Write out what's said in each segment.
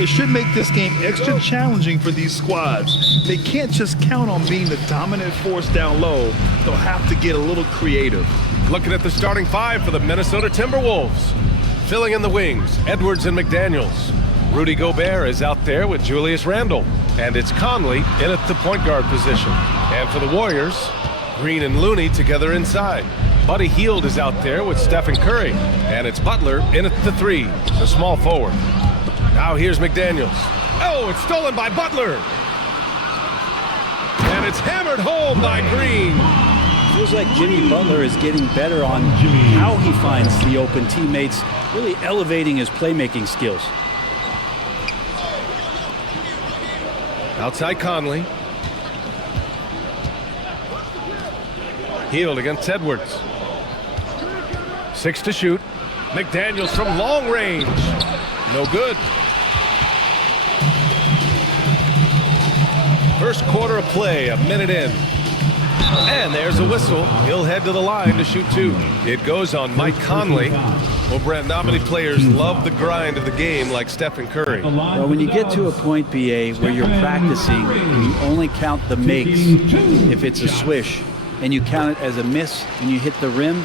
It should make this game extra challenging for these squads. They can't just count on being the dominant force down low. They'll have to get a little creative. Looking at the starting five for the Minnesota Timberwolves. Filling in the wings, Edwards and McDaniels. Rudy Gobert is out there with Julius Randle. And it's Conley in at the point guard position. And for the Warriors, Green and Looney together inside. Buddy Hield is out there with Stephen Curry. And it's Butler in at the three, the small forward. Now here's McDaniels. Oh, it's stolen by Butler. And it's hammered home by Green. Feels like Jimmy Butler is getting better on how he finds the open teammates, really elevating his playmaking skills. Outside Conley. Hield against Edwards. 6 to shoot. McDaniels from long range. No good. First quarter of play, a minute in. And there's a whistle. He'll head to the line to shoot two. It goes on Mike Conley. Well, Brent, not many players love the grind of the game like Stephen Curry. Well, when you get to a point, BA, where you're practicing, you only count the makes if it's a swish, and you count it as a miss when you hit the rim.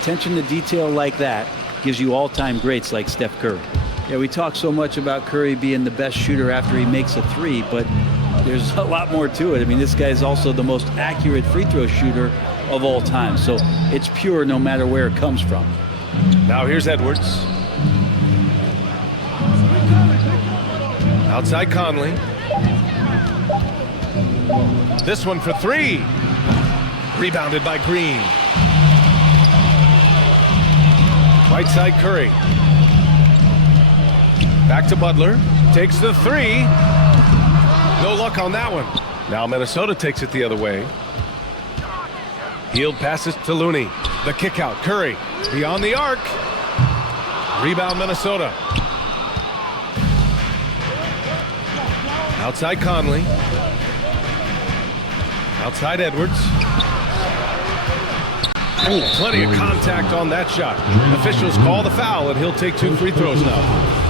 Attention to detail like that gives you all-time greats like Steph Curry. Yeah, we talk so much about Curry being the best shooter after he makes a three, but there's a lot more to it. I mean, this guy is also the most accurate free throw shooter of all time, so it's pure no matter where it comes from. Now here's Edwards. Outside Conley. This one for three. Rebounded by Green. Right side Curry. Back to Butler. Takes the three. No luck on that one. Now Minnesota takes it the other way. Hield passes to Looney. The kick out. Curry beyond the arc. Rebound Minnesota. Outside Conley. Outside Edwards. Ooh, plenty of contact on that shot. Officials call the foul, and he'll take 2 free throws now.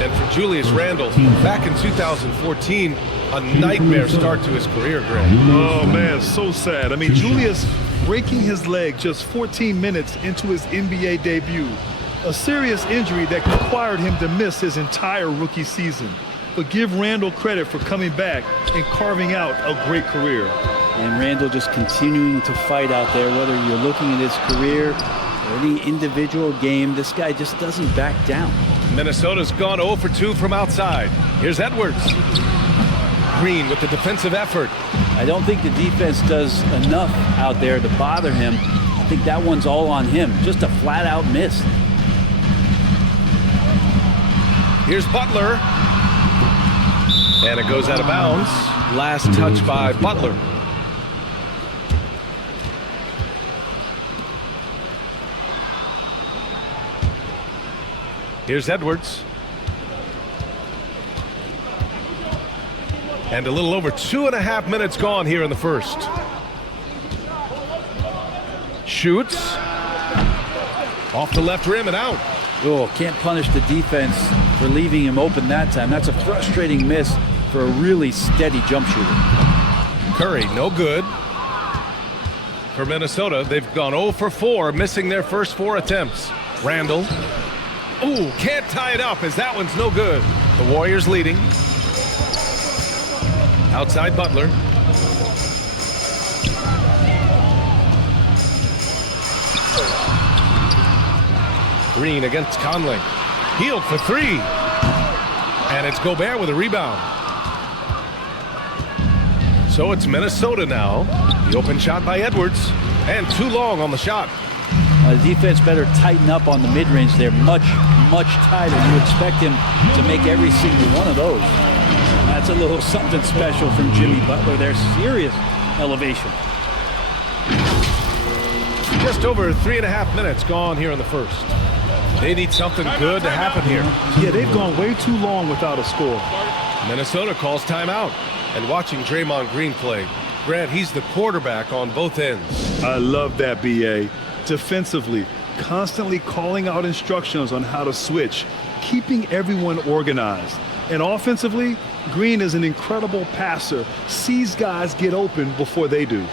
And for Julius Randle, back in 2014, a nightmare start to his career, Greg. Oh, man, so sad. I mean, Julius breaking his leg just 14 minutes into his NBA debut. A serious injury that required him to miss his entire rookie season. But give Randle credit for coming back and carving out a great career. And Randle just continuing to fight out there, whether you're looking at his career or any individual game, this guy just doesn't back down. Minnesota's gone 0 for 2 from outside. Here's Edwards. Green with the defensive effort. I don't think the defense does enough out there to bother him. I think that one's all on him. Just a flat-out miss. Here's Butler. And it goes out of bounds. Last touch by Butler. Here's Edwards. And a little over 2.5 minutes gone here in the first. Shoots. Off the left rim and out. Oh, can't punish the defense for leaving him open that time. That's a frustrating miss for a really steady jump shooter. Curry, no good. For Minnesota, they've gone 0 for 4, missing their first 4 attempts. Randle. Ooh, can't tie it up as that one's no good. The Warriors leading. Outside Butler. Green against Conley. Hield for 3. And it's Gobert with a rebound. So it's Minnesota now. The open shot by Edwards. And too long on the shot. The defense better tighten up on the mid-range there. Much tighter. You expect him to make every single one of those. And that's a little something special from Jimmy Butler there. Serious elevation. Just over 3.5 minutes gone here in the first. They need something good to happen here. Yeah, they've gone way too long without a score. Minnesota calls timeout. And watching Draymond Green play, Grant, he's the quarterback on both ends. I love that, BA. Defensively, constantly calling out instructions on how to switch, keeping everyone organized. And offensively, Green is an incredible passer, sees guys get open before they do.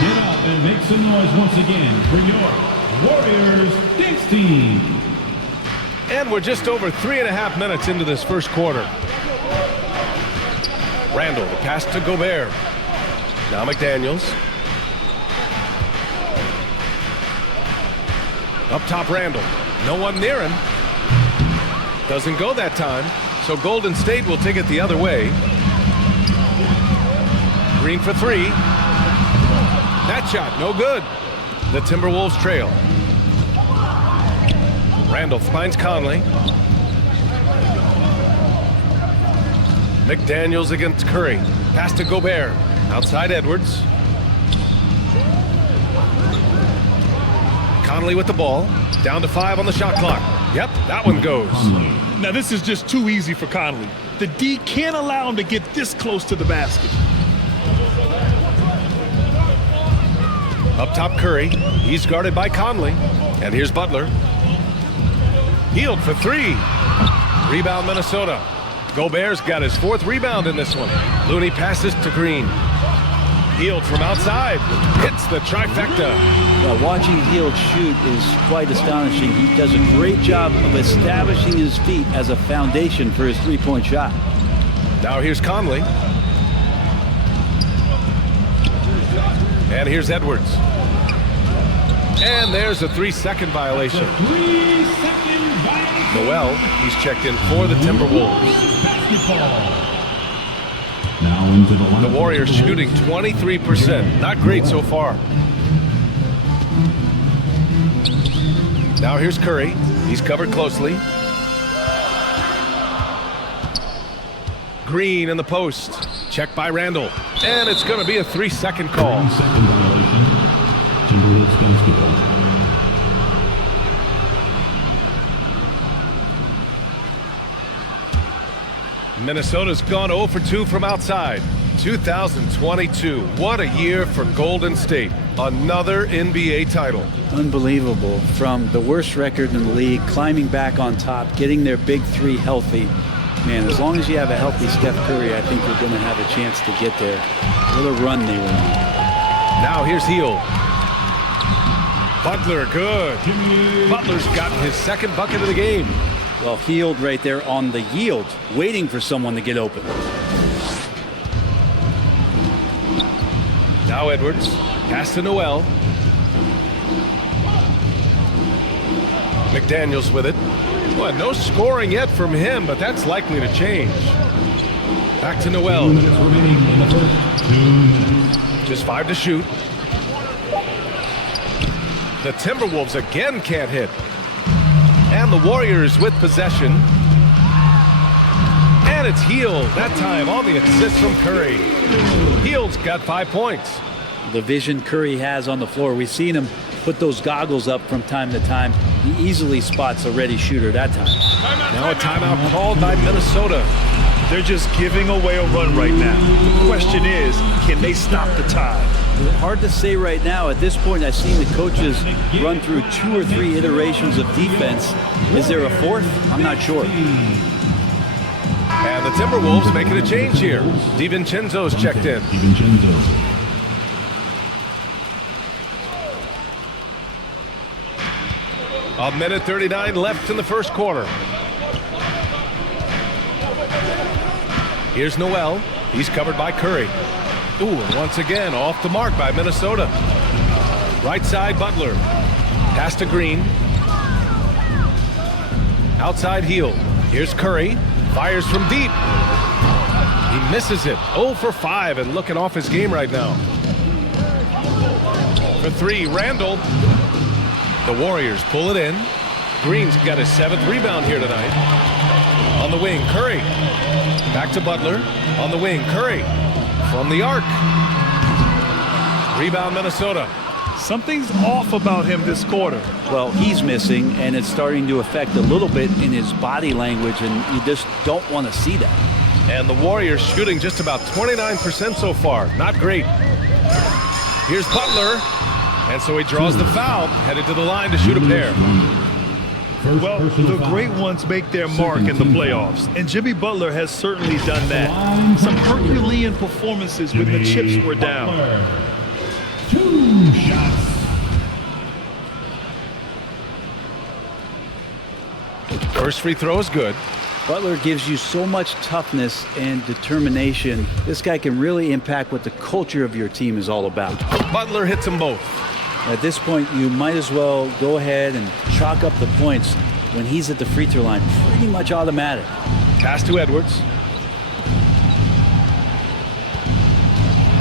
Get up and make some noise once again for your Warriors dance team. And we're just over 3.5 minutes into this first quarter. Randall, the pass to Gobert. Now McDaniels. Up top, Randall. No one near him. Doesn't go that time, so Golden State will take it the other way. Green for three. That shot, no good. The Timberwolves trail. Randall finds Conley. McDaniels against Curry. Pass to Gobert. Outside Edwards. Conley with the ball. Down to 5 on the shot clock. Yep, that one goes. Now this is just too easy for Conley. The D can't allow him to get this close to the basket. Up top, Curry. He's guarded by Conley. And here's Butler. Healed for 3. Rebound, Minnesota. Gobert's got his 4th rebound in this one. Looney passes to Green. Healed from outside. Hits the trifecta. Yeah, watching Hield shoot is quite astonishing. He does a great job of establishing his feet as a foundation for his three-point shot. Now here's Conley. And here's Edwards. And there's a 3-second violation. 3-second violation. Noel, he's checked in for the Timberwolves. Basketball. Now into the The Warriors shooting 23%. Not great so far. Now here's Curry. He's covered closely. Green in the post. Checked by Randall. And it's going to be a 3-second call. 3-second violation. Timberwolves basketball. Minnesota's gone 0 for 2 from outside. 2022. What a year for Golden State. Another NBA title. Unbelievable. From the worst record in the league, climbing back on top, getting their big three healthy. Man, as long as you have a healthy Steph Curry, I think you're going to have a chance to get there. What a run they were on. Now here's Hield. Butler, good. Butler's got his 2nd bucket of the game. Well, Hield right there on the yield, waiting for someone to get open. Now Edwards. Pass to Noel. McDaniels with it. Well, no scoring yet from him, but that's likely to change. Back to Noel. 2 minutes remaining in the first. 2 minutes. Just 5 to shoot. The Timberwolves again can't hit. And the Warriors with possession. And it's Hield, that time on the assist from Curry. Hield's got 5 points. The vision Curry has on the floor, we've seen him put those goggles up from time to time. He easily spots a ready shooter that time. Now a timeout called by Minnesota. They're just giving away a run right now. The question is, can they stop the tide? Hard to say right now. At this point, I've seen the coaches run through 2 or 3 iterations of defense. Is there a 4th? I'm not sure. And the Timberwolves making a change here. DiVincenzo's checked in. DiVincenzo. A minute 39 left in the first quarter. Here's Noel. He's covered by Curry. Ooh, and once again, off the mark by Minnesota. Right side, Butler. Pass to Green. Outside Hield. Here's Curry. Fires from deep. He misses it. 0 for 5 and looking off his game right now. For 3, Randall. The Warriors pull it in. Green's got his 7th rebound here tonight. On the wing, Curry. Back to Butler. On the wing, Curry. From the arc. Rebound, Minnesota. Something's off about him this quarter. Well, he's missing, and it's starting to affect a little bit in his body language, and you just don't want to see that. And the Warriors shooting just about 29% so far. Not great. Here's Butler. And so he draws the foul, headed to the line to shoot a pair. Well, the great ones make their mark in the playoffs, and Jimmy Butler has certainly done that. Some Herculean performances when the chips were down. 2 shots. First free throw is good. Butler gives you so much toughness and determination. This guy can really impact what the culture of your team is all about. Butler hits them both. At this point, you might as well go ahead and chalk up the points when he's at the free throw line. Pretty much automatic. Pass to Edwards.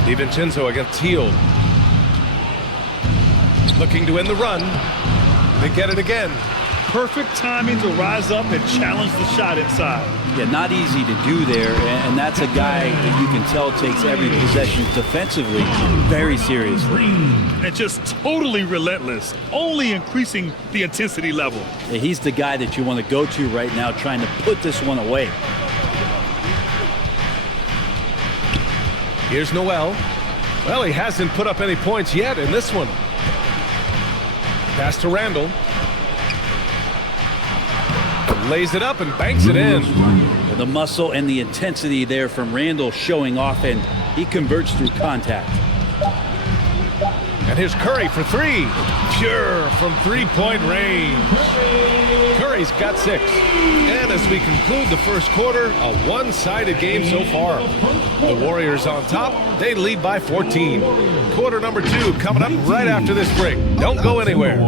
DiVincenzo against Hield. Looking to end the run. They get it again. Perfect timing to rise up and challenge the shot inside. Yeah, not easy to do there, and that's a guy that you can tell takes every possession defensively very seriously. And just totally relentless, only increasing the intensity level. Yeah, he's the guy that you want to go to right now, trying to put this one away. Here's Noel. Well, he hasn't put up any points yet in this one. Pass to Randall. Lays it up and banks it in. The muscle and the intensity there from Randall showing off, and he converts through contact. And here's Curry for 3. Pure from three-point range. Curry's got 6. And as we conclude the first quarter, a one-sided game so far. The Warriors on top. They lead by 14. Quarter number 2 coming up right after this break. Don't go anywhere.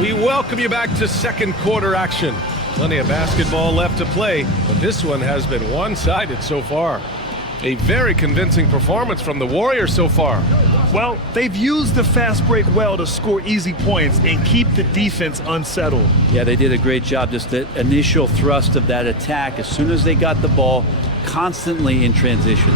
We welcome you back to second quarter action. Plenty of basketball left to play, but this one has been one-sided so far. A very convincing performance from the Warriors so far. Well, they've used the fast break well to score easy points and keep the defense unsettled. Yeah, they did a great job. Just the initial thrust of that attack, as soon as they got the ball, constantly in transition.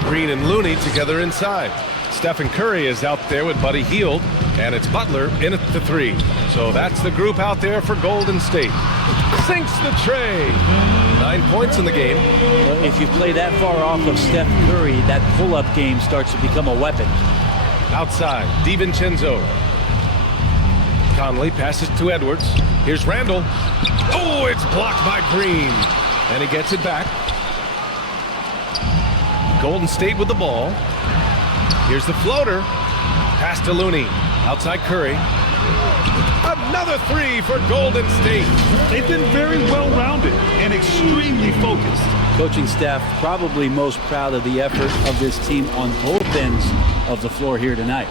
Green and Looney together inside. Stephen Curry is out there with Buddy Hield, and it's Butler in at the 3. So that's the group out there for Golden State. Sinks the tray. 9 points in the game. Well, if you play that far off of Steph Curry, that pull-up game starts to become a weapon. Outside, DiVincenzo. Conley passes to Edwards. Here's Randall. Oh, it's blocked by Green. And he gets it back. Golden State with the ball. Here's the floater. Pass to Looney. Outside Curry. Another 3 for Golden State. They've been very well-rounded and extremely focused. Coaching staff probably most proud of the effort of this team on both ends of the floor here tonight.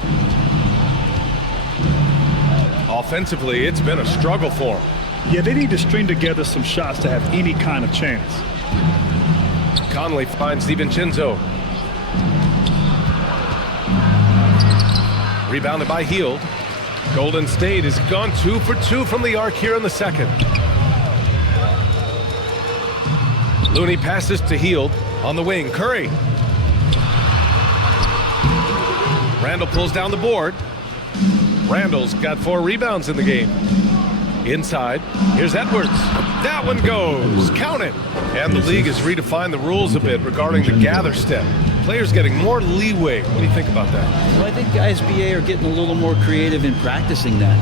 Offensively, it's been a struggle for them. Yeah, they need to string together some shots to have any kind of chance. Conley finds DiVincenzo. Rebounded by Hield. Golden State has gone 2 for 2 from the arc here in the second. Looney passes to Hield on the wing. Curry. Randall pulls down the board. Randall's got 4 rebounds in the game. Inside, here's Edwards. That one goes. Count it. And the league has redefined the rules a bit regarding the gather step. Players getting more leeway. What do you think about that? Well, I think guys BA are getting a little more creative in practicing that.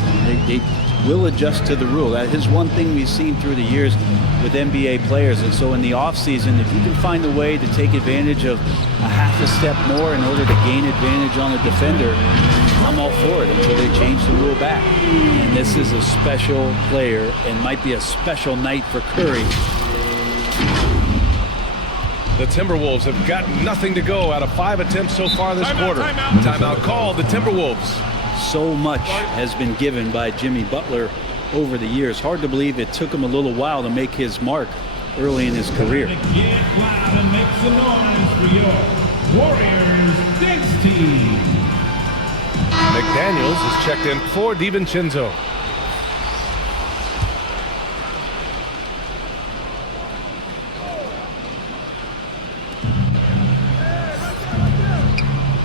They will adjust to the rule. That is one thing we've seen through the years with NBA players. And so in the offseason, if you can find a way to take advantage of a half a step more in order to gain advantage on a defender, I'm all for it until they change the rule back. And this is a special player and might be a special night for Curry. The Timberwolves have got nothing to go out of 5 attempts so far this quarter. Timeout called. The Timberwolves. So much has been given by Jimmy Butler over the years. Hard to believe it took him a little while to make his mark early in his career. Get loud and make some noise for your Warriors dance team. McDaniels is checked in for DiVincenzo.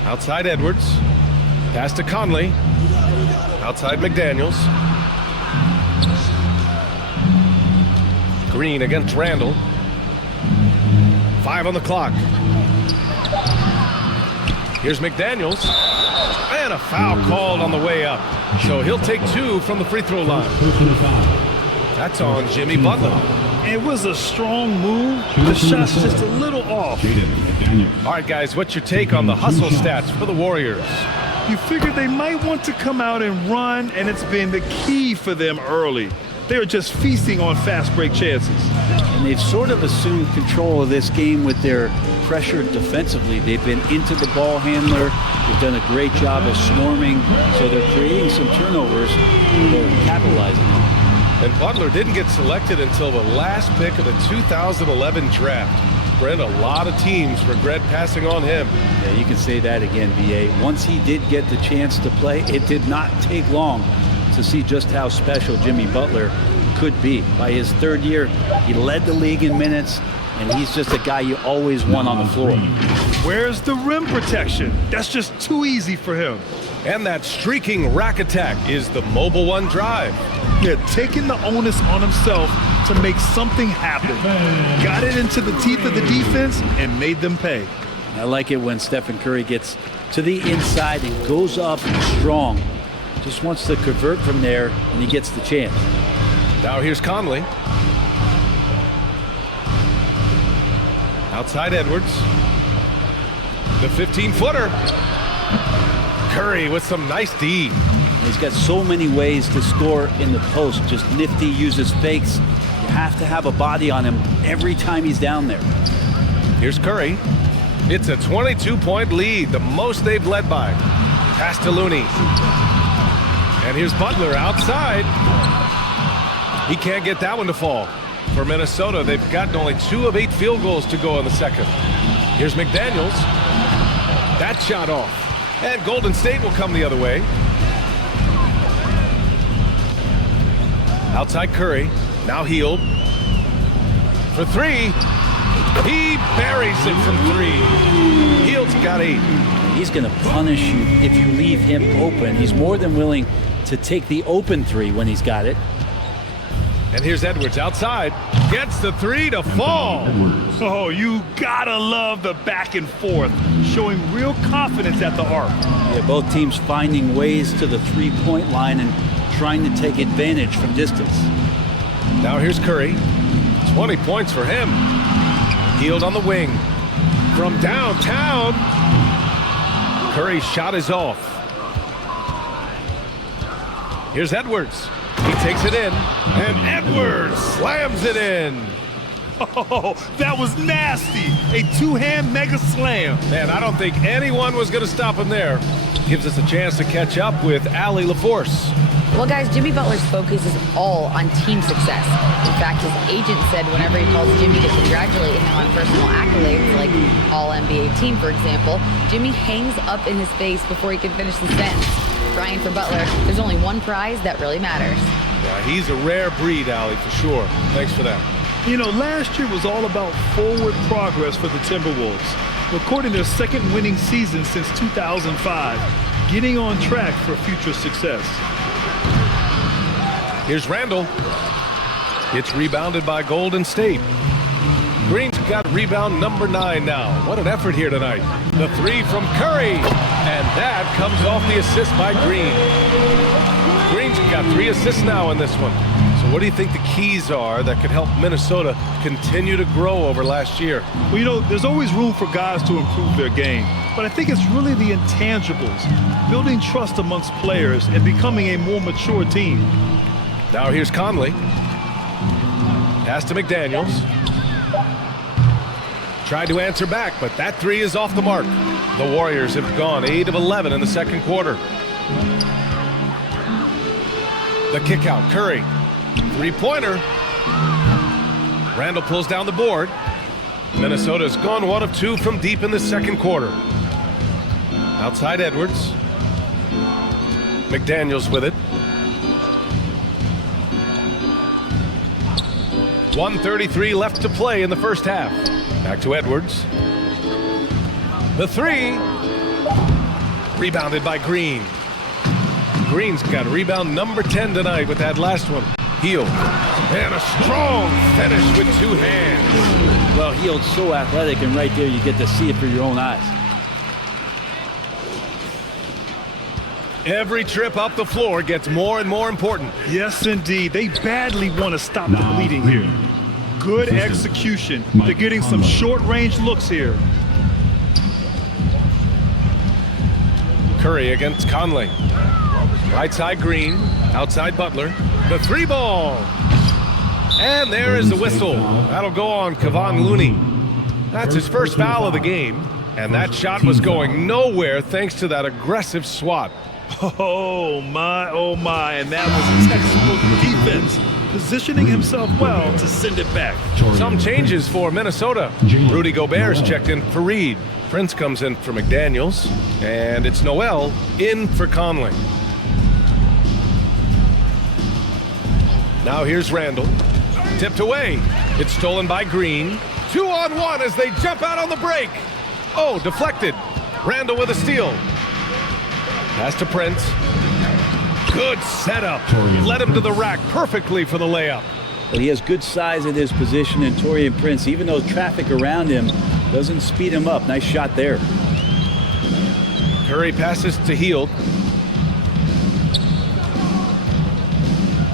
Outside Edwards. Pass to Conley. Outside McDaniels. Green against Randall. 5 on the clock. Here's McDaniels. And a foul called on the way up. So he'll take 2 from the free throw line. That's on Jimmy Butler. It was a strong move. The shot's just a little off. All right, guys, what's your take on the hustle stats for the Warriors? You figured they might want to come out and run, and it's been the key for them early. They're just feasting on fast break chances. And they've sort of assumed control of this game with their pressure defensively. They've been into the ball handler. They've done a great job of swarming. So they're creating some turnovers. They're capitalizing on. And Butler didn't get selected until the last pick of the 2011 draft. Brent, a lot of teams regret passing on him. Yeah, you can say that again, BA. Once he did get the chance to play, it did not take long to see just how special Jimmy Butler could be. By his 3rd year, he led the league in minutes, and he's just a guy you always want on the floor. Where's the rim protection? That's just too easy for him. And that streaking rack attack is the Mobile One drive. Yeah, taking the onus on himself to make something happen. Got it into the teeth of the defense and made them pay. I like it when Stephen Curry gets to the inside and goes up strong. Just wants to convert from there, and he gets the chance. Now here's Conley. Outside Edwards. The 15-footer. Curry with some nice D. He's got so many ways to score in the post. Just nifty, uses fakes. You have to have a body on him every time he's down there. Here's Curry. It's a 22-point lead, the most they've led by. Pass to Looney. And here's Butler outside. He can't get that one to fall. For Minnesota, they've gotten only 2 of 8 field goals to go in the second. Here's McDaniels. That shot off. And Golden State will come the other way. Outside Curry. Now Hield. For 3. He buries it from 3. Hield's got 8. He's going to punish you if you leave him open. He's more than willing to take the open 3 when he's got it. And here's Edwards outside. Gets the 3 to fall. Oh, you gotta love the back and forth, showing real confidence at the arc. Yeah, both teams finding ways to the 3-point line and trying to take advantage from distance. Now here's Curry. 20 points for him. Hield on the wing. From downtown. Curry's shot is off. Here's Edwards. He takes it in. And Edwards slams it in. Oh, that was nasty. A 2-hand mega slam. Man, I don't think anyone was going to stop him there. Gives us a chance to catch up with Allie LaForce. Well, guys, Jimmy Butler's focus is all on team success. In fact, his agent said whenever he calls Jimmy to congratulate him on personal accolades, like All-NBA team, for example, Jimmy hangs up in his face before he can finish the sentence. Brian, for Butler, there's only one prize that really matters. Yeah, he's a rare breed, Allie, for sure. Thanks for that. You know, last year was all about forward progress for the Timberwolves, recording their 2nd winning season since 2005, getting on track for future success. Here's Randall. It's rebounded by Golden State. Green's got rebound number 9 now. What an effort here tonight. The 3 from Curry. And that comes off the assist by Green. Green's got 3 assists now in this one. So what do you think the keys are that could help Minnesota continue to grow over last year? Well, you know, there's always room for guys to improve their game. But I think it's really the intangibles, building trust amongst players and becoming a more mature team. Now here's Conley. Pass to McDaniels. Tried to answer back, but that 3 is off the mark. The Warriors have gone 8 of 11 in the second quarter. The kick out, Curry. 3-pointer. Randall pulls down the board. Minnesota's gone 1 of 2 from deep in the second quarter. Outside Edwards. McDaniels with it. 1:33 left to play in the first half. Back to Edwards. The 3. Rebounded by Green. Green's got rebound number 10 tonight with that last one. Hield. And a strong finish with 2 hands. Well, Hield's so athletic, and right there you get to see it for your own eyes. Every trip up the floor gets more and more important. Yes, indeed. They badly want to stop the bleeding here. Good execution. They're getting some short-range looks here. Curry against Conley. Right side Green. Outside Butler. The 3 ball. And there is the whistle. That'll go on Kevon Looney. That's his first foul of the game. And that shot was going nowhere thanks to that aggressive swat. Oh my, and that was textbook defense, positioning himself well to send it back. Some changes for Minnesota. Rudy Gobert is checked in for Reed. Prince comes in for McDaniels, and it's Noel in for Conley. Now here's Randall. Tipped away. It's stolen by Green. 2-on-1 as they jump out on the break. Oh, deflected. Randall with a steal. Pass to Prince. Good setup. Led him to the rack perfectly for the layup. Well, he has good size at his position, and Taurean Prince, even though traffic around him doesn't speed him up. Nice shot there. Curry passes to Hield.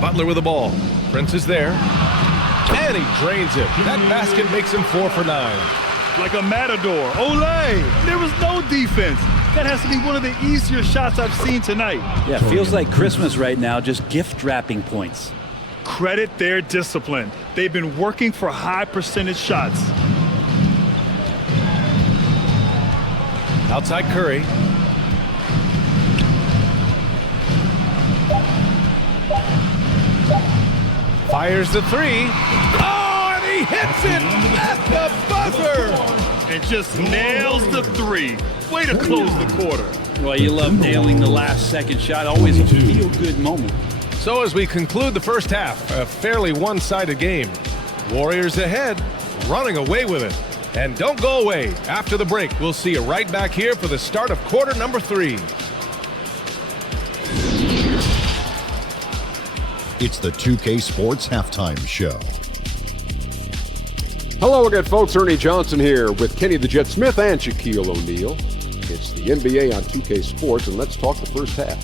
Butler with the ball. Prince is there. And he drains it. That basket makes him 4 for 9. Like a matador. Olay! There was no defense. That has to be one of the easier shots I've seen tonight. Yeah, feels like Christmas right now, just gift wrapping points. Credit their discipline. They've been working for high percentage shots. Outside Curry. Fires the 3. Oh, and he hits it at the buzzer! And just nails the 3. Way to close the quarter. Well, you love nailing the last second shot. Always a feel-good moment. So as we conclude the first half, a fairly one-sided game. Warriors ahead, running away with it. And don't go away. After the break, we'll see you right back here for the start of quarter number 3. It's the 2K Sports Halftime Show. Hello again, folks. Ernie Johnson here with Kenny the Jet Smith and Shaquille O'Neal. It's the NBA on 2K Sports, and let's talk the first half.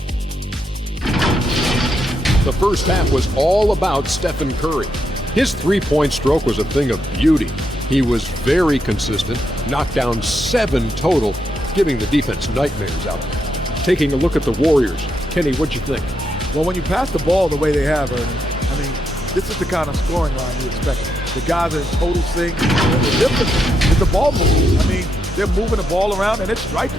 The first half was all about Stephen Curry. His three-point stroke was a thing of beauty. He was very consistent, knocked down 7 total, giving the defense nightmares out there. Taking a look at the Warriors, Kenny, what'd you think? Well, when you pass the ball the way they have, Ernie, I mean, this is the kind of scoring line you expect. The guys are in total sync. And the difference is the ball movement. I mean, they're moving the ball around and it's striking.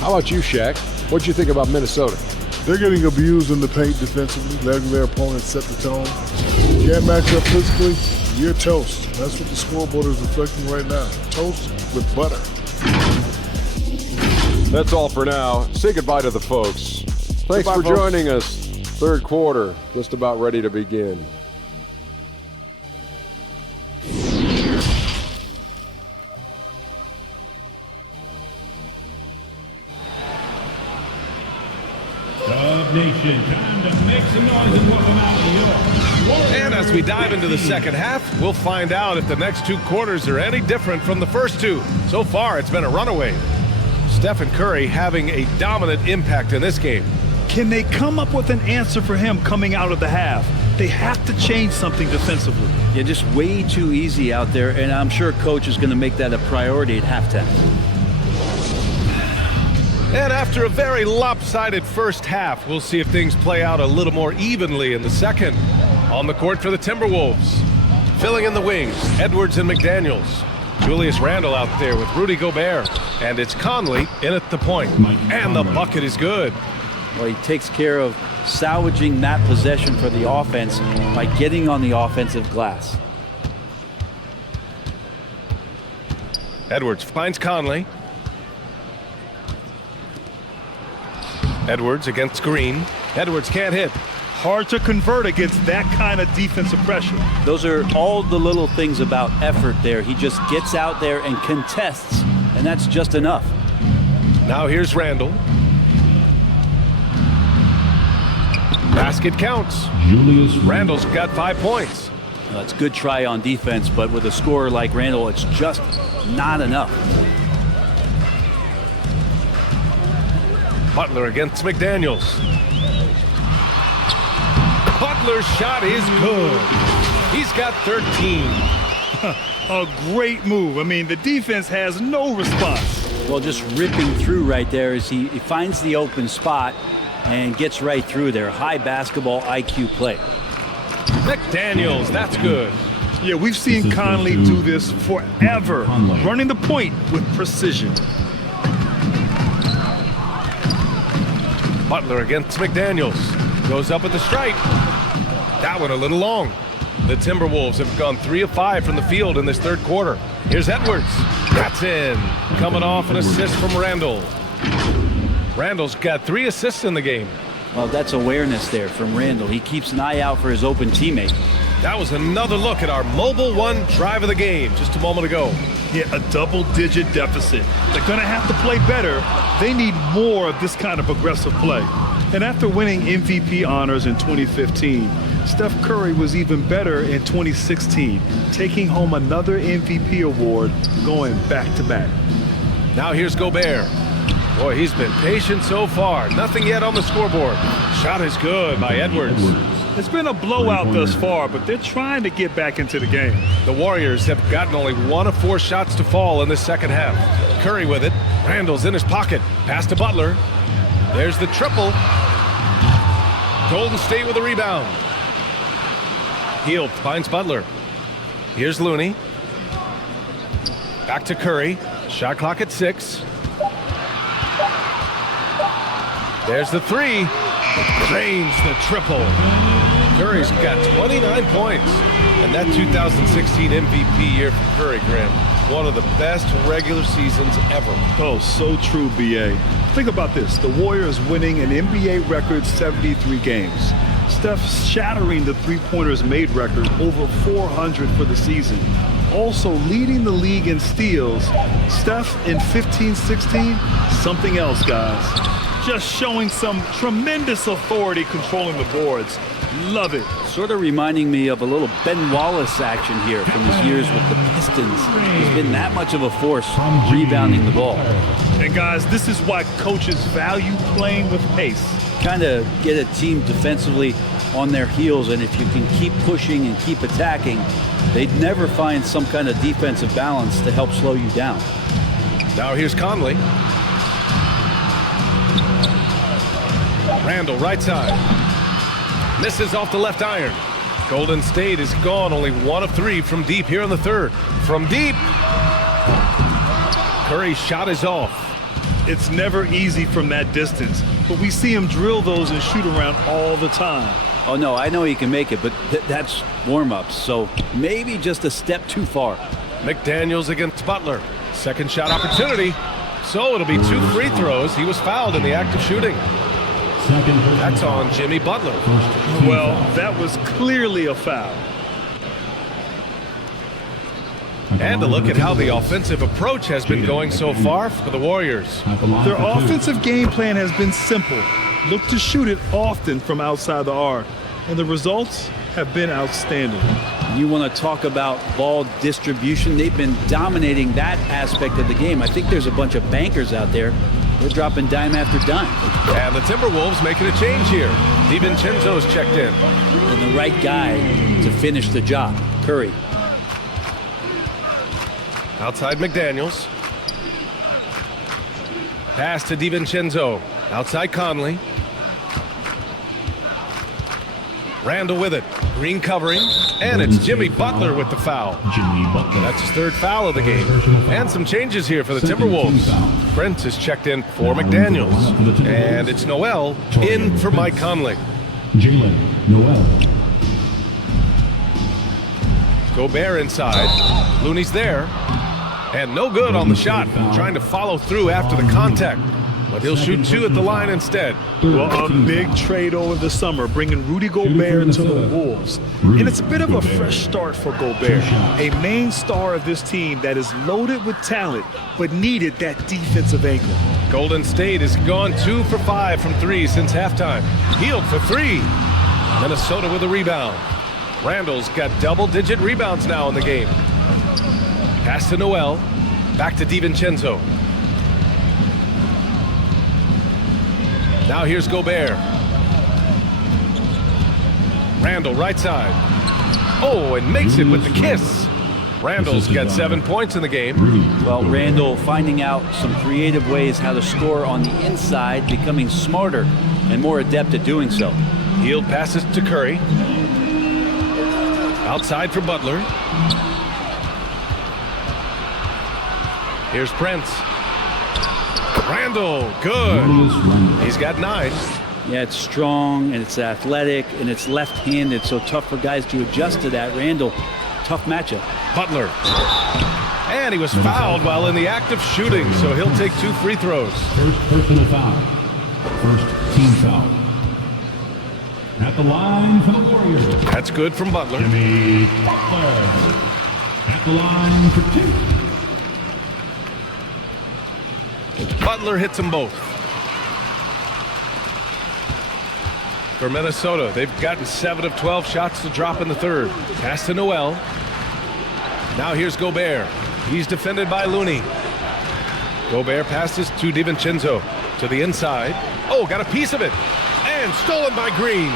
How about you, Shaq? What'd you think about Minnesota? They're getting abused in the paint defensively, letting their opponents set the tone. You can't match up physically, you're toast. That's what the scoreboard is reflecting right now. Toast with butter. That's all for now. Say goodbye to the folks. Thanks for joining us. Third quarter, just about ready to begin. Dub Nation, time time to make some noise and welcome out your Warriors. And as we dive into the second half, we'll find out if the next 2 quarters are any different from the first 2. So far, it's been a runaway. Stephen Curry having a dominant impact in this game. Can they come up with an answer for him coming out of the half? They have to change something defensively. Yeah, just way too easy out there, and I'm sure coach is going to make that a priority at halftime. And after a very lopsided first half, we'll see if things play out a little more evenly in the second. On the court for the Timberwolves. Filling in the wings, Edwards and McDaniels. Julius Randle out there with Rudy Gobert. And it's Conley in at the point. And the bucket is good. Well, he takes care of salvaging that possession for the offense by getting on the offensive glass. Edwards finds Conley. Edwards against Green. Edwards can't hit. Hard to convert against that kind of defensive pressure. Those are all the little things about effort there. He just gets out there and contests, and that's just enough. Now here's Randle. Basket counts. Randle's got 5 points. Well, it's a good try on defense, but with a scorer like Randle, it's just not enough. Butler against McDaniels. Butler's shot is good. He's got 13. A great move. I mean, the defense has no response. Well, just ripping through right there as he finds the open spot and gets right through there. High basketball IQ play. McDaniels, that's good. Yeah, we've seen Conley do this forever, running the point with precision. Butler against McDaniels. Goes up with the strike. That one a little long. The Timberwolves have gone 3 of 5 from the field in this third quarter. Here's Edwards. That's in. Coming off an assist from Randle. Randle's got 3 assists in the game. Well, that's awareness there from Randle. He keeps an eye out for his open teammate. That was another look at our mobile one drive of the game just a moment ago. Yeah, a double-digit deficit. They're going to have to play better. They need more of this kind of aggressive play. And after winning MVP honors in 2015, Steph Curry was even better in 2016, taking home another MVP award, going back-to-back. Now here's Gobert. Boy, he's been patient so far. Nothing yet on the scoreboard. Shot is good by Edwards. It's been a blowout thus far, but they're trying to get back into the game. The Warriors have gotten only 1 of 4 shots to fall in the second half. Curry with it. Randle's in his pocket. Pass to Butler. There's the triple. Golden State with a rebound. Hield finds Butler. Here's Looney. Back to Curry. Shot clock at 6. There's the 3. Drains the triple. Curry's got 29 points. And that 2016 MVP year for Curry, Graham. One of the best regular seasons ever. Oh, so true, B.A. Think about this. The Warriors winning an NBA record 73 games. Steph shattering the three-pointers made record, over 400 for the season. Also leading the league in steals. Steph in 15-16, something else, guys. Just showing some tremendous authority controlling the boards. Love it. Sort of reminding me of a little Ben Wallace action here from his years with the Pistons. He's been that much of a force rebounding the ball. And guys, this is why coaches value playing with pace. Kind of get a team defensively on their heels, and if you can keep pushing and keep attacking, they'd never find some kind of defensive balance to help slow you down. Now here's Conley. Randle, right side. Misses off the left iron. Golden State is gone, only 1 of 3 from deep here in the third. From deep. Curry's shot is off. It's never easy from that distance, but we see him drill those and shoot around all the time. Oh, no, I know he can make it, but that's warm-ups, so maybe just a step too far. McDaniels against Butler. Second shot opportunity. So it'll be 2 free throws. He was fouled in the act of shooting. That's on Jimmy Butler. Well, that was clearly a foul. And a look at how the offensive approach has been going so far for the Warriors. Their offensive game plan has been simple. look to shoot it often from outside the arc, and the results have been outstanding. You want to talk about ball distribution. They've been dominating that aspect of the game. I think there's a bunch of bankers out there. They're dropping dime after dime. And the Timberwolves making a change here. DiVincenzo's checked in. And the right guy to finish the job, Curry. Outside McDaniels. Pass to DiVincenzo. Outside Conley. Randall with it. Green covering. And it's Jimmy Butler with the foul. That's his third foul of the game. And some changes here for the Timberwolves. Brent is checked in for McDaniels. And it's Noel in for Mike Conley. Jalen Noel. Gobert inside. Looney's there. And no good on the shot. Trying to follow through after the contact. But he'll shoot two at the line instead. Well, a big trade over the summer, bringing Rudy Gobert to the Wolves. And it's a bit of a fresh start for Gobert, a main star of this team that is loaded with talent, but needed that defensive anchor. Golden State has gone 2 for 5 from 3 since halftime. Healed for 3. Minnesota with a rebound. Randall's got double-digit rebounds now in the game. Pass to Noel. Back to DiVincenzo. Now here's Gobert. Randall right side. Oh, and makes it with the kiss. Randall's got 7 points in the game. Well, Randall finding out some creative ways how to score on the inside, becoming smarter and more adept at doing so. Healed passes to Curry. Outside for Butler. Here's Prince. Randall, good. He's got 9. Yeah, it's strong and it's athletic and it's left-handed, so tough for guys to adjust to that. Randall, tough matchup. Butler. And he was fouled while in the act of shooting, so he'll take 2 free throws. First personal foul. First team foul. At the line for the Warriors. That's good from Butler. Jimmy Butler. At the line for 2. Butler hits them both. For Minnesota, they've gotten 7 of 12 shots to drop in the third. Pass to Noel. Now here's Gobert. He's defended by Looney. Gobert passes to DiVincenzo to the inside. Oh, got a piece of it. And stolen by Green.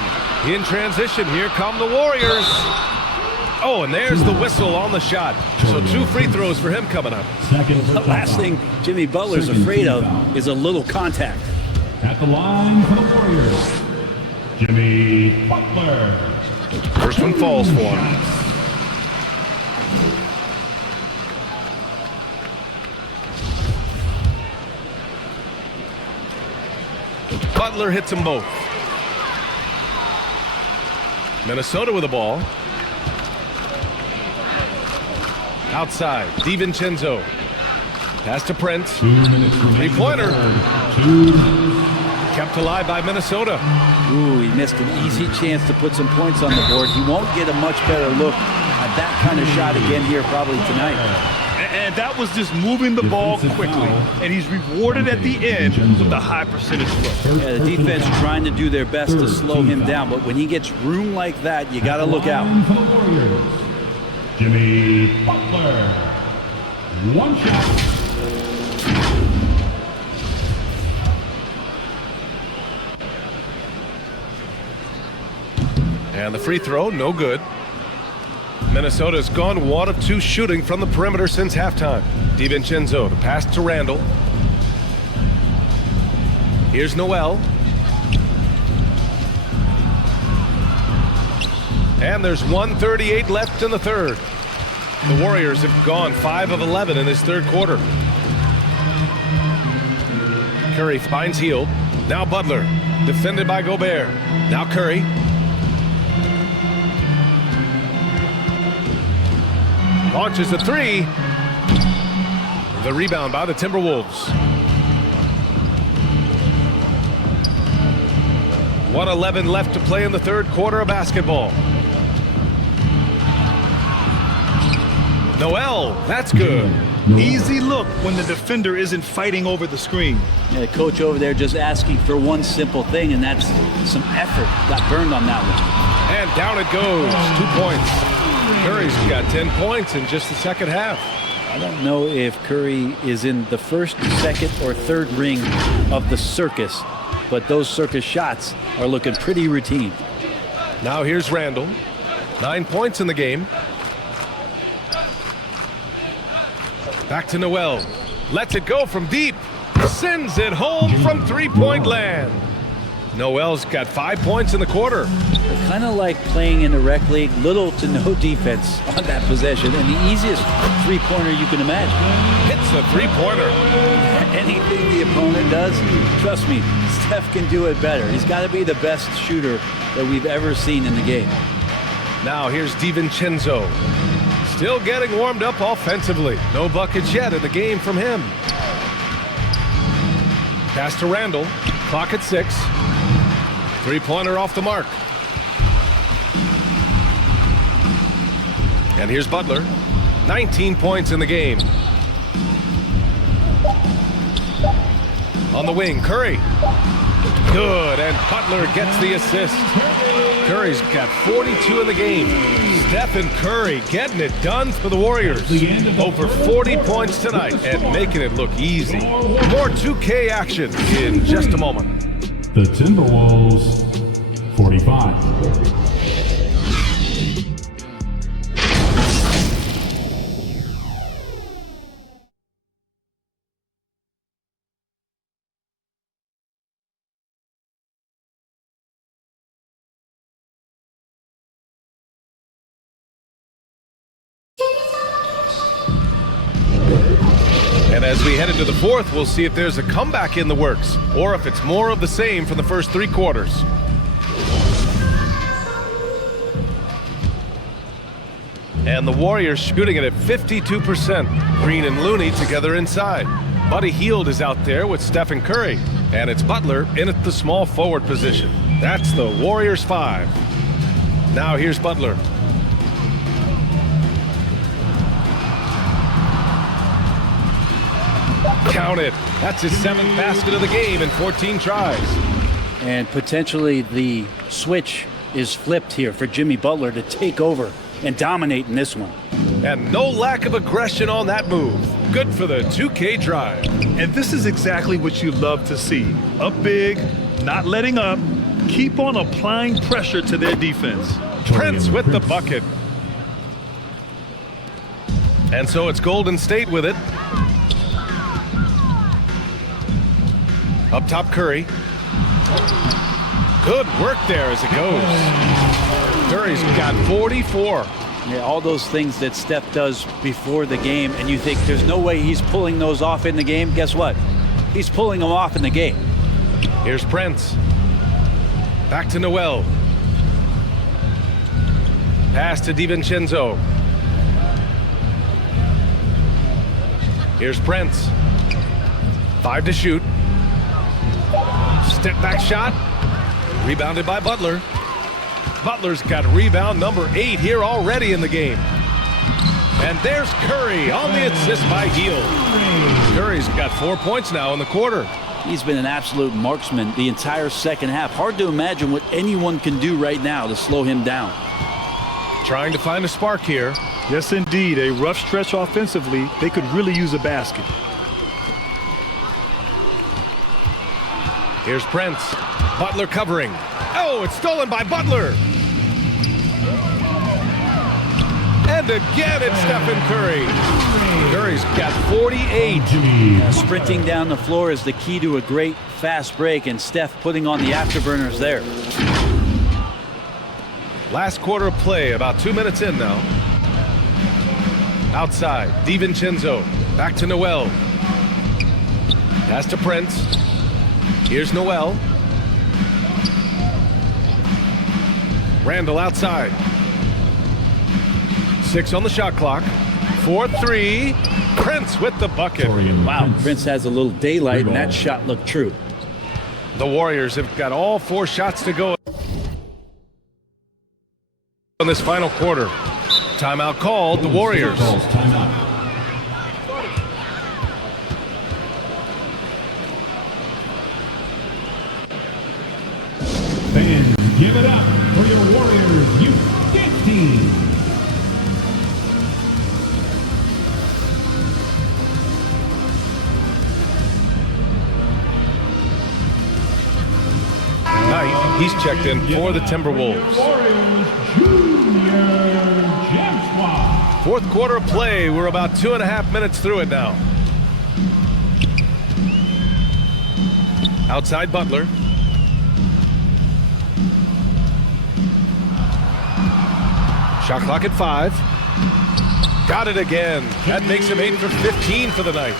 In transition, here come the Warriors. Oh, and there's the whistle on the shot. So 2 free throws for him coming up. The last thing Jimmy Butler's afraid of is a little contact. At the line for the Warriors, Jimmy Butler. First one falls for him. Butler hits them both. Minnesota with the ball. Outside, DiVincenzo. Pass to Prince. 3-pointer. Kept alive by Minnesota. Ooh, he missed an easy chance to put some points on the board. He won't get a much better look at that kind of shot again here probably tonight. And that was just moving the ball quickly. And he's rewarded at the end with a high percentage look. Yeah, the defense trying to do their best to slow him down, but when he gets room like that, you got to look out. Jimmy Butler. 1 shot. And the free throw, no good. Minnesota's gone 1 of 2 shooting from the perimeter since halftime. DiVincenzo, the pass to Randall. Here's Noel. And there's 1:38 left in the third. The Warriors have gone 5 of 11 in this third quarter. Curry finds Hield. Now Butler, defended by Gobert. Now Curry. Launches a 3. The rebound by the Timberwolves. 1:11 left to play in the third quarter of basketball. Noel, that's good. Easy look when the defender isn't fighting over the screen. Yeah, the coach over there just asking for one simple thing, and that's some effort. Got burned on that one. And down it goes. 2 points. Curry's got 10 points in just the second half. I don't know if Curry is in the first, second, or third ring of the circus, but those circus shots are looking pretty routine. Now here's Randall. 9 points in the game. Back to Noel. Lets it go from deep. Sends it home from three-point land. Noel's got 5 points in the quarter. Kind of like playing in a rec league, little to no defense on that possession, and the easiest three-pointer you can imagine. Hits a three-pointer. Anything the opponent does, trust me, Steph can do it better. He's got to be the best shooter that we've ever seen in the game. Now here's DiVincenzo. Still getting warmed up offensively. No buckets yet in the game from him. Pass to Randall. Clock at 6. Three-pointer off the mark. And here's Butler. 19 points in the game. On the wing, Curry. Good, and Butler gets the assist. Curry's got 42 in the game. Steph and Curry getting it done for the Warriors. Over 40 points tonight and making it look easy. More 2K action in just a moment. The Timberwolves, 45. And as we head into the fourth, we'll see if there's a comeback in the works or if it's more of the same from the first 3 quarters. And the Warriors shooting it at 52%. Green and Looney together inside. Buddy Hield is out there with Steph and Curry. And it's Butler in at the small forward position. That's the Warriors 5. Now here's Butler. Count it. That's his 7th basket of the game in 14 tries. And potentially the switch is flipped here for Jimmy Butler to take over and dominate in this one. And no lack of aggression on that move. Good for the 2K drive. And this is exactly what you love to see. Up big, not letting up, keep on applying pressure to their defense. Prince with the bucket. And so it's Golden State with it. Up top, Curry. Good work there as it goes. Curry's got 44. Yeah, all those things that Steph does before the game, and you think there's no way he's pulling those off in the game. Guess what? He's pulling them off in the game. Here's Prince. Back to Noel. Pass to DiVincenzo. Here's Prince. 5 to shoot. Step back shot. Rebounded by Butler. Butler's got rebound number 8 here already in the game. And there's Curry on the assist by Hield. Curry's got 4 points now in the quarter. He's been an absolute marksman the entire second half. Hard to imagine what anyone can do right now to slow him down. Trying to find a spark here. Yes, indeed. A rough stretch offensively. They could really use a basket. Here's Prince. Butler covering. Oh, it's stolen by Butler. And again, it's Stephen Curry. Curry's got 48. Sprinting down the floor is the key to a great fast break, and Steph putting on the afterburners there. Last quarter of play, about 2 minutes in now. Outside, DiVincenzo. Back to Noel. Pass to Prince. Here's Noel. Randall outside. 6 on the shot clock. 4-3. Prince with the bucket. Wow, Prince has a little daylight, and that shot looked true. The Warriors have got all 4 shots to go in this final quarter. Timeout called, the Warriors. Give it up for your Warriors Youth team. Knight, he's checked in for the Timberwolves. Fourth quarter of play. We're about 2.5 minutes through it now. Outside Butler. Shot clock at 5. Got it again. That makes him 8 for 15 for the night.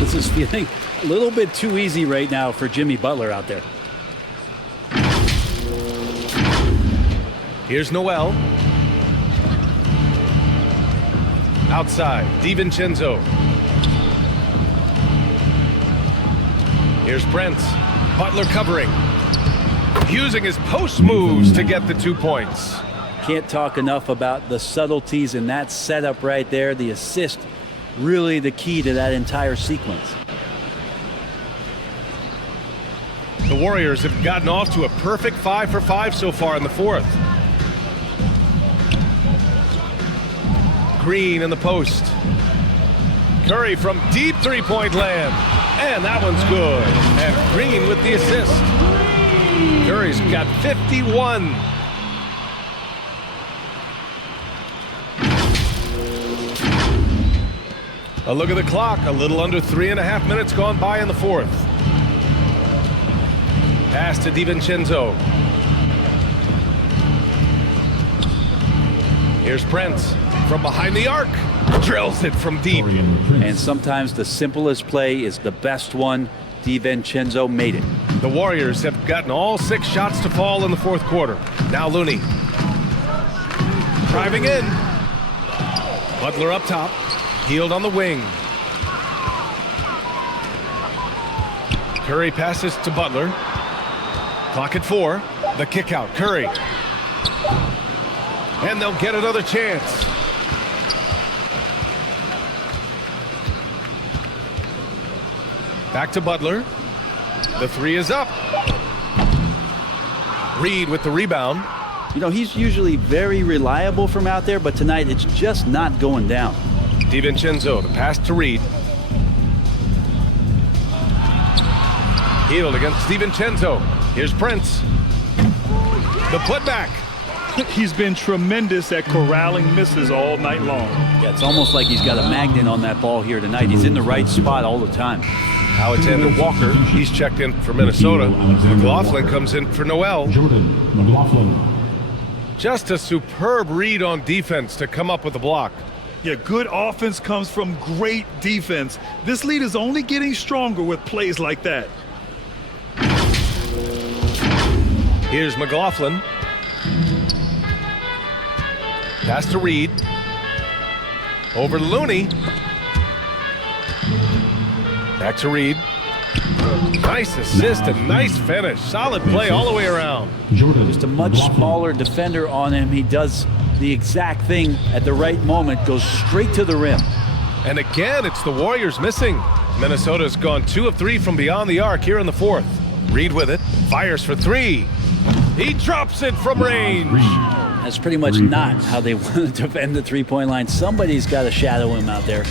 This is feeling a little bit too easy right now for Jimmy Butler out there. Here's Noel. Outside, DiVincenzo. Here's Brent. Butler covering. Using his post moves to get the 2 points. Can't talk enough about the subtleties in that setup right there. The assist, really the key to that entire sequence. The Warriors have gotten off to a perfect 5 for 5 so far in the fourth. Green in the post. Curry from deep three-point land. And that one's good. And Green with the assist. Curry's got 51. A look at the clock. A little under 3.5 minutes gone by in the fourth. Pass to DiVincenzo. Here's Brent from behind the arc. Drills it from deep. And sometimes the simplest play is the best one. DiVincenzo made it. The Warriors have gotten all 6 shots to fall in the fourth quarter. Now Looney. Driving in. Butler up top. Healed on the wing. Curry passes to Butler. Clock at 4. The kick out. Curry. And they'll get another chance. Back to Butler. The 3 is up. Reed with the rebound. You know, he's usually very reliable from out there, but tonight it's just not going down. DiVincenzo, the pass to Reed. Healed against DiVincenzo. Here's Prince. The putback. He's been tremendous at corralling misses all night long. Yeah, it's almost like he's got a magnet on that ball here tonight. He's in the right spot all the time. Alexander Walker, he's checked in for Minnesota. McLaughlin comes in for Noel. Jordan McLaughlin. Just a superb read on defense to come up with the block. Yeah, good offense comes from great defense. This lead is only getting stronger with plays like that. Here's McLaughlin. Pass to Reed. Over to Looney. Back to Reed. Nice assist and nice finish. Solid play all the way around. Just a much smaller defender on him. He does the exact thing at the right moment, goes straight to the rim. And again, it's the Warriors missing. Minnesota's gone 2 of 3 from beyond the arc here in the fourth. Reed with it. Fires for 3. He drops it from range. That's pretty much not how they want to defend the three-point line. Somebody's got to shadow him out there.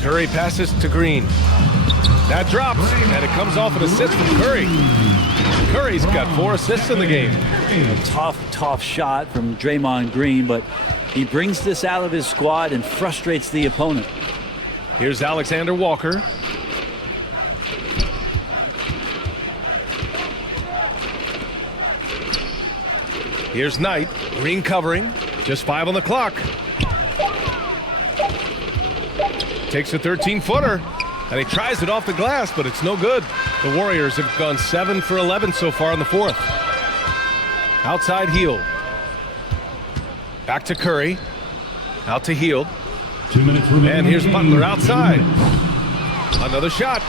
Curry passes to Green. That drops, and it comes off an assist from Curry. Curry's got 4 assists in the game. A tough shot from Draymond Green, but he brings this out of his squad and frustrates the opponent. Here's Alexander Walker. Here's Knight. Green covering. Just 5 on the clock. Takes a 13-footer. And he tries it off the glass, but it's no good. The Warriors have gone 7 for 11 so far in the fourth. Outside Hield. Back to Curry. Out to Hield. 2 minutes remaining. And here's Butler outside. Another shot.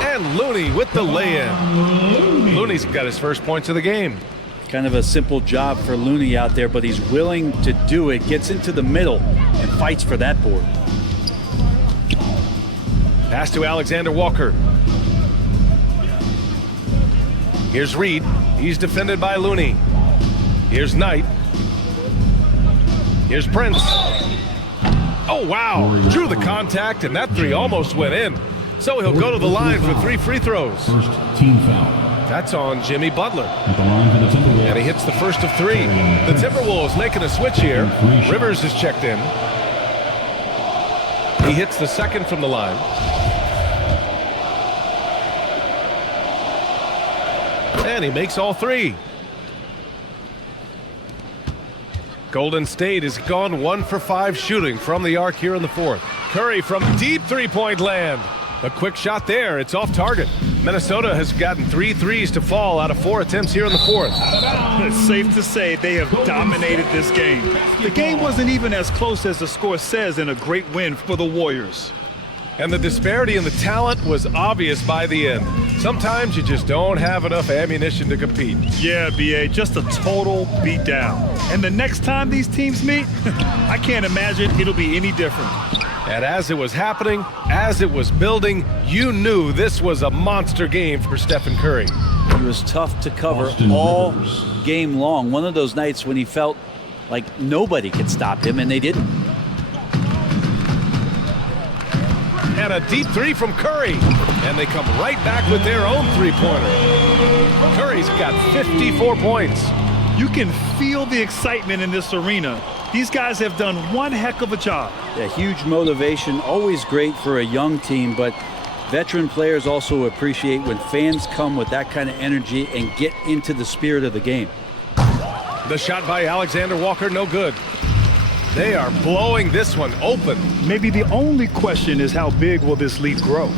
And Looney with the lay-in. Looney's got his first points of the game. Kind of a simple job for Looney out there, but he's willing to do it. Gets into the middle and fights for that board. Pass to Alexander Walker. Here's Reed. He's defended by Looney. Here's Knight. Here's Prince. Oh, wow. Drew the contact, and that three almost went in. So he'll go to the line for 3 free throws. First team foul. That's on Jimmy Butler. At the line for the Timberwolves. And he hits the first of 3. The Timberwolves making a switch here. Rivers is checked in. He hits the second from the line. And he makes all 3. Golden State has gone 1 for 5 shooting from the arc here in the 4th. Curry from deep three-point land. A quick shot there. It's off target. Minnesota has gotten 3 threes to fall out of 4 attempts here in the 4th. It's safe to say they have dominated this game. The game wasn't even as close as the score says in a great win for the Warriors. And the disparity in the talent was obvious by the end. Sometimes you just don't have enough ammunition to compete. Yeah, BA, just a total beatdown. And the next time these teams meet, I can't imagine it'll be any different. And as it was happening, as it was building, you knew this was a monster game for Stephen Curry. He was tough to cover all game long. One of those nights when he felt like nobody could stop him, and they didn't. And a deep 3 from Curry. And they come right back with their own three-pointer. Curry's got 54 points. You can feel the excitement in this arena. These guys have done one heck of a job. Yeah, huge motivation, always great for a young team, but veteran players also appreciate when fans come with that kind of energy and get into the spirit of the game. The shot by Alexander Walker, no good. They are blowing this one open. Maybe the only question is how big will this lead grow?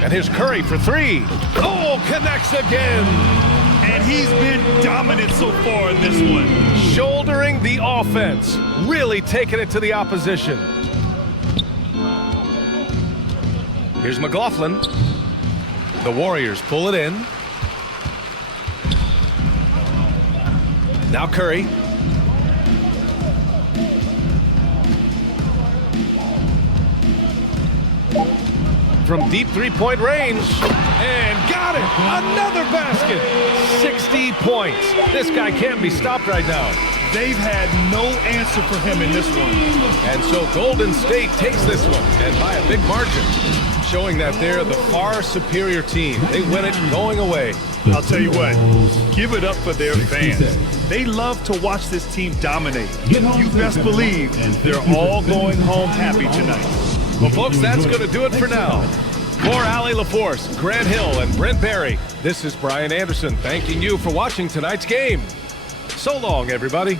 And here's Curry for 3. Oh, connects again. And he's been dominant so far in this one. Shouldering the offense, really taking it to the opposition. Here's McLaughlin. The Warriors pull it in. Now Curry. From deep three-point range. And got it! Another basket! 60 points. This guy can't be stopped right now. They've had no answer for him in this one. And so Golden State takes this one, and by a big margin, showing that they're the far superior team. They win it going away. I'll tell you what, give it up for their fans. They love to watch this team dominate. You best believe they're all going home happy tonight. Well, folks, that's going to do it for now. For Allie LaForce, Grant Hill, and Brent Barry, this is Brian Anderson thanking you for watching tonight's game. So long, everybody.